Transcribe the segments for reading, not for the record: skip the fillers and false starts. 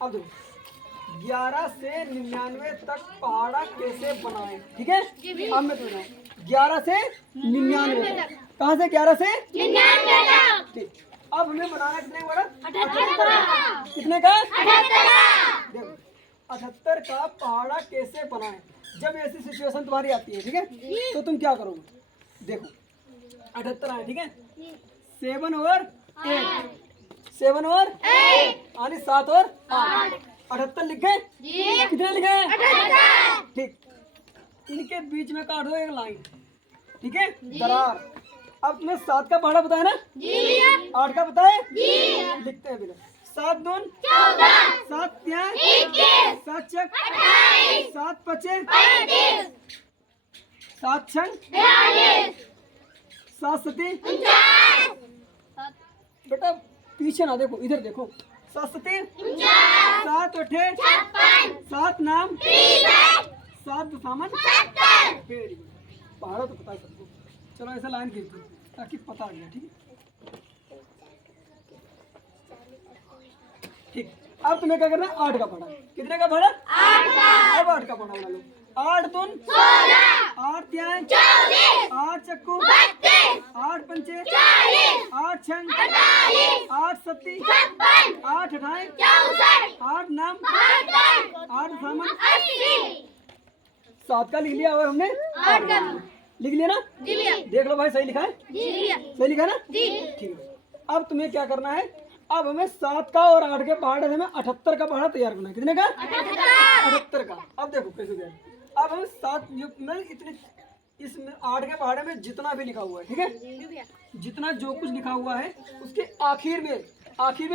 अब देखो 11 से 99 तक पहाड़ा कैसे बनाए, ठीक है। अब मैं तुम्हें 11 से 99 तक, कहाँ से 11 से 99 तक, ठीक। अब हमें बनाना कितने का बड़ा, 78 कितने का, 78। देखो 78 का पहाड़ा कैसे बनाए। जब ऐसी सिचुएशन तुम्हारी आती है, ठीक है, तो तुम क्या करोगे। देखो 78 आए, ठीक है, 7 और 8, 7 और 8 यानी 7 और 8, 78 लिख गए। कितने लिखे, 78, ठीक। इनके बीच में काट दो एक लाइन, ठीक है, दरार। अब तुम्हें 7 का पहाड़ा बताया ना, 8 का बताए, लिखते हैं बिना। 7 दून 14, 7 तिया 21, 7 चक 28, 7 पचे 35, 7 छंग 42, 7 सती 49। बेटा पीछे ना देखो, इधर देखो। 7 सती 49, 7 अठे 56, 7 नाम 7 दशामन 70। वेरी गुड, पहाड़ा तो पता है सबको। चलो ऐसा लाइन खींच दो ताकि पता आ गया, ठीक है, ठीक। अब तुम्हें क्या करना है, 8 का पढ़ा। कितने का पढ़ा, 8 का। अब 8 का पढ़ा बना लो। 8 दून 16, 8 तिया 24, 8 चक्कू 32, 8 पंचे 40, 8 छंग 48, 8 सत्ती 56, 8 अठाई 64, 8 नाम 8 सामन 80। 7 का लिख लिया और हमने 8 का लिख लिया ना, देख लो भाई सही लिखा है, सही लिखा है ना, ठीक है। अब तुम्हें क्या करना है, अब हमें 7 का और 8 के पहाड़े से हमें 78 का पहाड़ा तैयार करना है। कितने का, 78 का। अब देखो कैसे तैयार। अब हम 7 इतने इसमें 8 के पहाड़े में जितना भी लिखा हुआ है, ठीक है, जितना जो कुछ लिखा हुआ है उसके आखिर में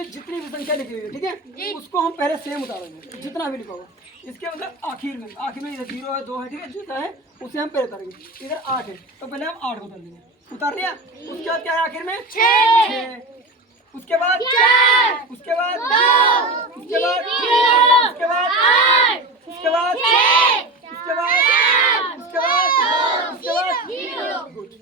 जितनी भी संख्या लिखी हुई है, ठीक है, उसको हम पहले सेम उतारेंगे। जितना भी लिखा हुआ इसके मतलब आखिर में इधर 0 है 2 है, ठीक है, जितना है उसे हम पहले उतारेंगे। इधर 8 है तो पहले हम 8 उतार लेंगे, उतार लिया। उसके बाद क्या है आखिर में 6, उसके बाद 4, उसके बाद 2, उसके बाद 0, उसके बाद 8, उसके बाद 6, उसके बाद 7, उसके बाद 0।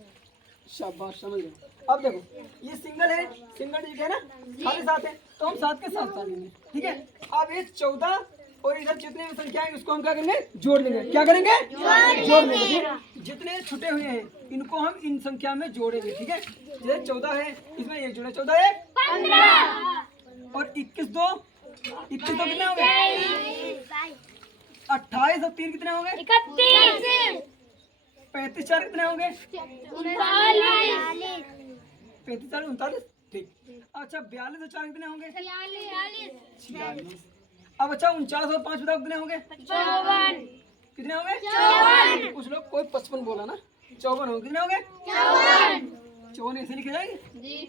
शाबाश, समझ गए। अब देखो ये सिंगल है, सिंगल डिजिट है ना, खाली 7 है तो हम 7 के साथ उतार लेंगे, ठीक है। अब ये 14 और इधर जितने भी संख्या है उसको हम क्या करेंगे, जोड़ लेंगे। क्या करेंगे, जोड़ लेंगे, ठीक है। जितने छुटे हुए हैं इनको हम इन संख्या में जोड़ेंगे, ठीक है। जैसे 14 है, इसमें एक जोड़े, 14 है 15 और 21 दो कितने हो गए, 28 और 3 कितने हो गए, 31, 35 4 कितने होंगे, 35 4 39, ठीक। अच्छा 42 और 4 कितने होंगे, 46। अब अच्छा 49 और 5 बताओ कितने होंगे, 54। कितने होंगे, 54। कुछ लोग कोई 55 बोला ना, 54 होंगे। कितने होंगे, 54 ऐसे लिखे जाएंगे,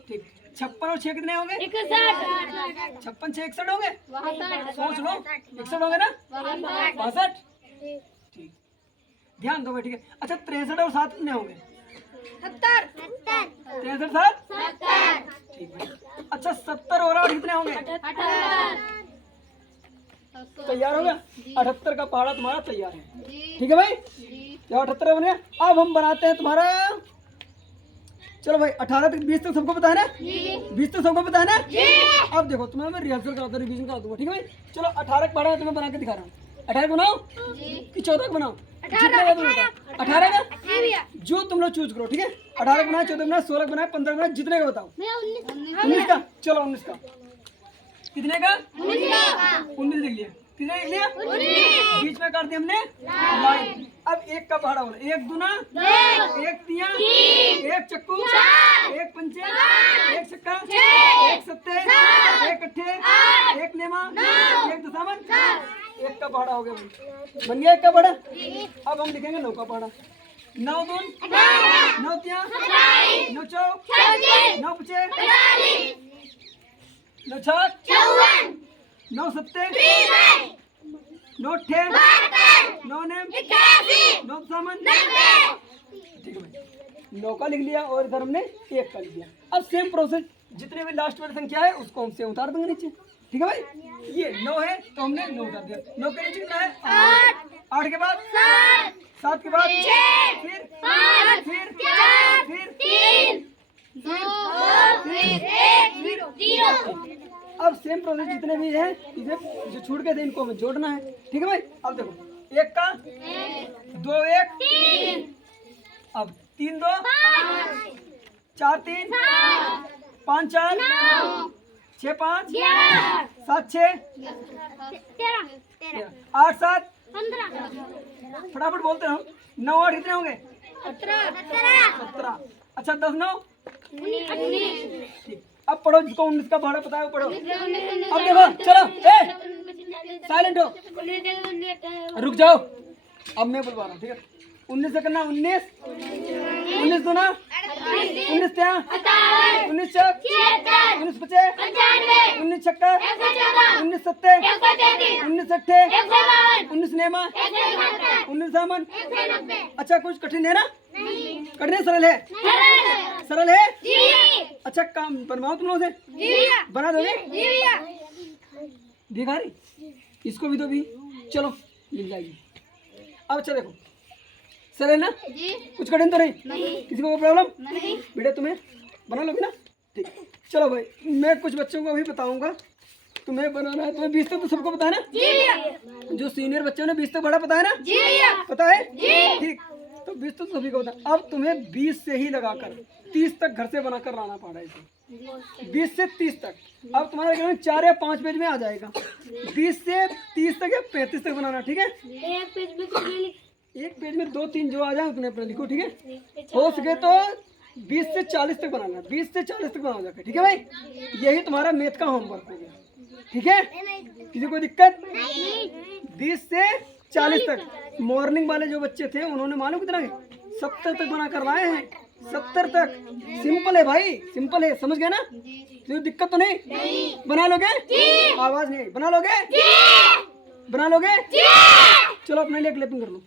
ठीक। 56 और 6 कितने होंगे, 61। 56 6 61 होंगे, सोच लो 61 होंगे ना, 62, ठीक। ध्यान दो भाई, ठीक है। अच्छा 63 और 7 कितने होंगे, 70। 63 7 70, ठीक है। अच्छा 70 और 8 कितने होंगे, 78। तैयार हो गया, 78 का पहाड़ा तुम्हारा तैयार है, ठीक है भाई। क्या 78 बन गया। अब हम बनाते हैं तुम्हारा, चलो भाई 18 तक 20 तक सबको पता है ना, 20 तक सबको पता है ना। अब देखो तुम्हें मैं रिहर्सल कराता हूँ, रिवीजन करा दूंगा, ठीक है भाई। चलो 18 का पहाड़ा तुम्हें बना के दिखा रहा हूँ। 18 बनाओ कि 14 का बनाओ, 18 का जो तुम लोग चूज करो, ठीक है। 18 बनाए, 14 बनाए, 16 बनाए, 15 बनाए, जितने का बताओ। 19 का, चलो 19 का। कितने का, 19 लिख लिया। कितने लिख लिया, बीच में काट दिया हमने लाइन। अब 1 का पहाड़ा बोला, 1 दूना 1 तिया 1 चक्कू 1 पंचे 1 छक्का 1 सत्ते 1 अट्ठे 1 नेमा 1 दशामन 1 का पहाड़ा हो गया, बन गया 1 का पहाड़ा। अब हम लिखेंगे 9 का पहाड़ा। 9 दून 9 तिया 9 चौक 9 पचे 9 छक 9 सत्ते 9 अट्ठे 9 नेम 9 दशामन, ठीक है भाई। 9 का लिख लिया और इधर हमने 1 का लिख लिया। अब सेम प्रोसेस, जितने भी लास्ट वाली संख्या है उसको हम से उतार देंगे नीचे, ठीक है भाई। ये 9 है तो हमने 9 उतार दिया। 9 के नीचे कितना है, 8 के बाद 7 के बाद 6, फिर 5, फिर 4, फिर 3, फिर 2, फिर 1, 0। अब सेम प्रोसेस जितने भी हैं इसे जो छूट गए थे इनको हमें जोड़ना है। ठीक है भाई। अब देखो 1 का 2 1 3, अब 3 2 4 3 5 4 6 5 7 6 8 7 फटाफट बोलते हो। 9 8 कितने होंगे? 17। अच्छा 10 9 ठीक। अब पढ़ो, जिसको 19 का भाड़ा पता है वो पढ़ो। अब देखो चलो साइलेंट हो, रुक जाओ, अब मैं बुलवा रहा हूँ। ठीक है 19 से करना 19 19 दूना 19 त्या 19 चक 19 पचे 19 छक्का 19 सत्ते 19 अट्ठे 19 नेमा 19 सामन। अच्छा कुछ कठिन है ना? कठिन है सरल है? सरल है। अच्छा काम बनवाओ तुम लोगों से, बना दोगे? भिखारी इसको भी दो भी, चलो मिल जाएगी। अब अच्छा देखो सरल ना? कुछ कठिन तो नहीं? किसी को कोई प्रॉब्लम? बेटा तुम्हें बना लोगे ना? ठीक। चलो भाई मैं कुछ बच्चों को अभी बताऊंगा, तुम्हें बनाना है। तुम्हें 20 तक तो सबको पता है ना? जो सीनियर बच्चों ने 20 तक बड़ा पता है ना? पता है? ठीक, तो 20 तक सभी को पता है। अब तुम्हें 20 से ही लगाकर 30 तक घर से बनाकर लाना पड़ा है इसे, 20 से 30 तक। अब तुम्हारा एग्जाम 4 या 5 पेज में आ जाएगा। 20 से 30 तक या 35 तक बनाना। ठीक है एक पेज में 2 3 जो आ जाए उतने अपने लिखो। ठीक है हो सके तो 20 से 40 तक बनाना, 20 से 40 तक बना जाकर। ठीक है भाई, यही तुम्हारा मैथ का होमवर्क हो गया। ठीक है किसी को दिक्कत? 20 से 40 तक। मॉर्निंग वाले जो बच्चे थे उन्होंने मालूम कितना 70 तक बना कर लाए हैं। 70 तक सिंपल है भाई, सिंपल है, समझ गए ना? कोई दिक्कत तो नहीं? बना लोगे? आवाज नहीं, बना लोगे? बना लोगे? चलो अपने लिए क्लिपिंग कर लो।